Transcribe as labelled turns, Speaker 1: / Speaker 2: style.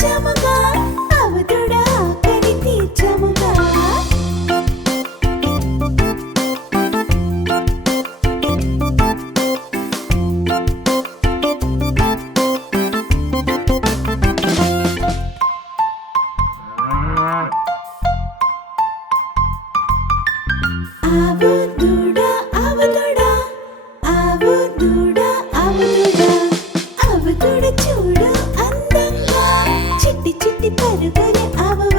Speaker 1: తీర్చముగా అవతుడా కని తీర్చముగా Ah Everybody, I will.